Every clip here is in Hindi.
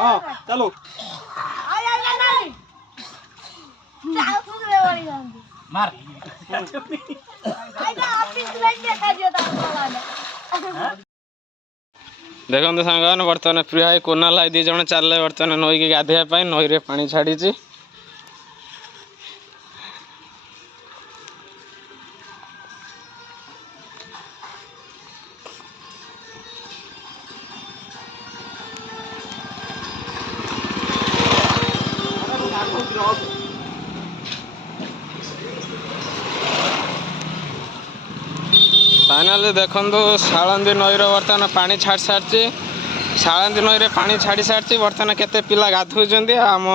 हां चलो मार देखो सांग मैंने बर्तमान प्रिया कोना लाई दी जन चल बर्तमान नई की गाधे नई रे पानी छाड़ी फाइनाली देखो शालंदी नई बर्तमान पानी छाड़ी सारी शालंदी नई पानी छाड़ी सारी बर्तमान केते पिला गाधुंट आम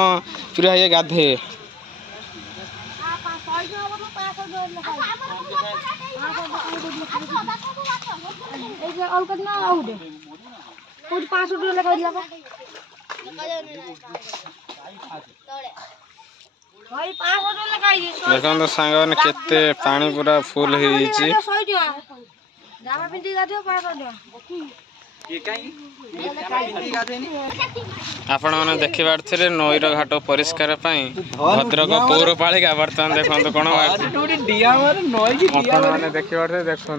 प्रिया ये गाधे देखो सांग मैंने केते पानी पूरा फुल हो आपण मैंने देखी पारे नईर घाट परिष्कार भद्रक पौरपालिका बर्तमान देखो कौन मैंने देखी पारे देखो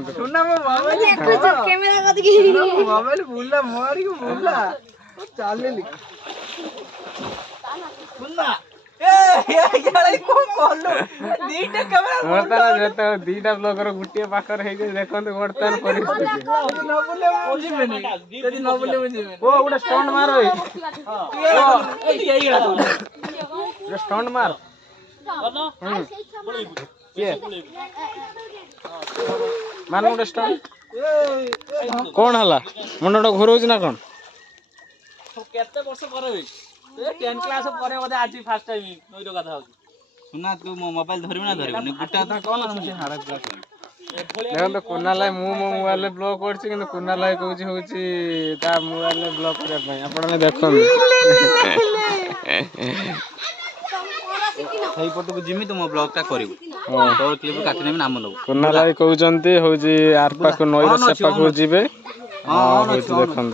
दीटा ब्लॉगर गोटे पाखर देखो बर्तमान गोटे स्टंट मार स्टंट मार मान गोटे स्टंट कौन है मुंड घुराऊँ ना कौन केते वर्ष पर 10 क्लास पर बोधे आज फर्स्ट टाइम नईर गाधा हो सुना तू मो मोबाइल धरबे ना धरबे गुटा था कोन से हाड़ा क्लास देखो तो कुना लाई मो मोबाइल ब्लॉक करछि किंतु कुना लाई कहउछि होछि ता मोबाइल ब्लॉक करे पई आपण ने देखो सही पट को जिमी तो मो ब्लॉग ता करिवो तोर क्लिप काटि नेम नाम लो कुना लाई कहउछंती होछि आरपा को नईर सेपा को जिबे हां होछि देखन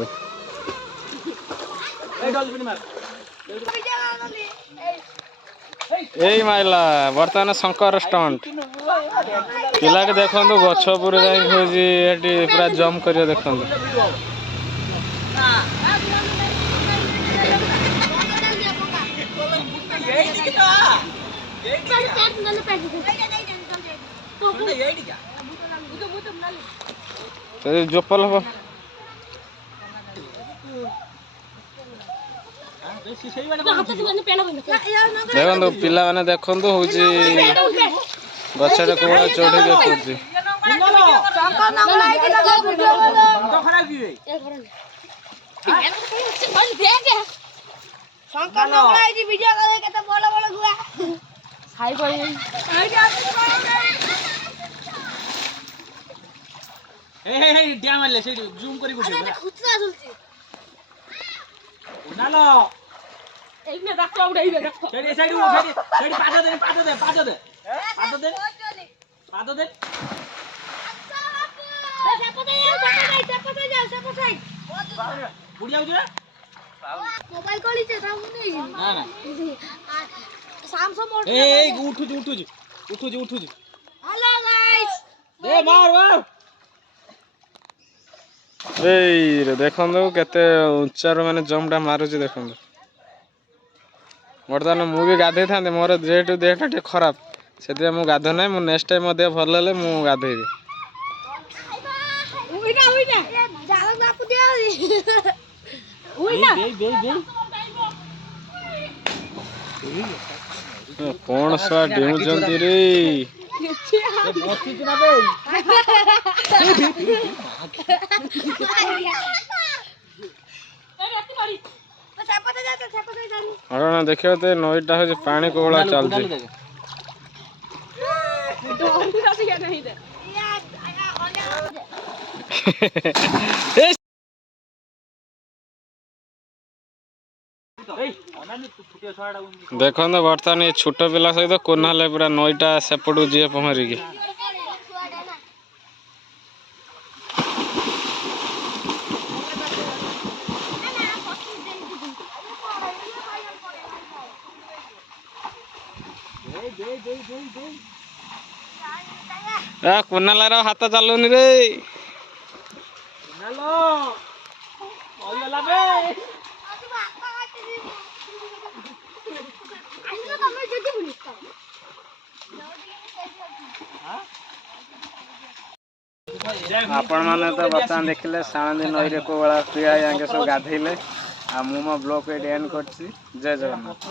ए डॉल्फिन मार यही माइला बर्तमान शंकर स्टंट पिला देखो गछ पूरा जाए पूरा जम्प कर देखो जोपल हम देखो पिला माने देखो हूँ गचर कौड़ा चढ़ी देखुची एक ने रखो उड़ाई दे रखो छेड़ी साइड में छेड़ी पाटा दे पाटा दे पाटा दे पाटा दे पाटा दे बुढ़िया हो जे मोबाइल कॉली से सामने नहीं ना ना शाम से मोड़ ए उठू जी हेलो गाइस दे मार मार ए देखो केते ऊंचार माने जंपटा मारुची देखो बर्तमान मुझे गाधे था मोर जेहतु देहटा टे खराब से मुझे गाध ना मुझे नेक्स्ट टाइम देह भल हेल्ले मुझे गाधेबी कौन सा डेउचंती रे अरे देखियो तो नईटा हो पानी कोला चलती देखो बर्तमान ये छोट पिला सहित कोना पूरा नईटा सेपटू जी पहरिकी କୁନାଲାର ହାତ ଚାଲୁନି ରେ। ନାଲୋ ଅଇଲା ବେ आपण मैंने तो बर्तमान देखिले साणंदी नईरे कोला प्रिया सब गाधेले आ मु मो ब्लॉग एंड कर जय जगन्नाथ।